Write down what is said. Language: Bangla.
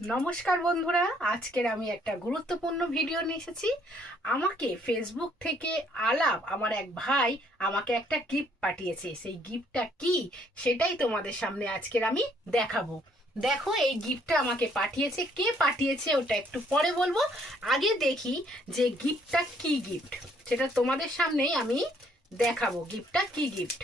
নমস্কার বন্ধুরা, আজকের আমি একটা গুরুত্বপূর্ণ ভিডিও নিয়ে এসেছি। আমাকে ফেসবুক থেকে আমার এক ভাই আমাকে একটা গিফট পাঠিয়েছে। সেই গিফটটা কি সেটাই তোমাদের সামনে আজকের আমি দেখাবো। দেখো, এই গিফটটা আমাকে পাঠিয়েছে। কে পাঠিয়েছে ওটা একটু পরে বলবো। আগে দেখি যে গিফটটা কি গিফট, সেটা তোমাদের সামনেই আমি দেখাবো। গিফটটা কি গিফট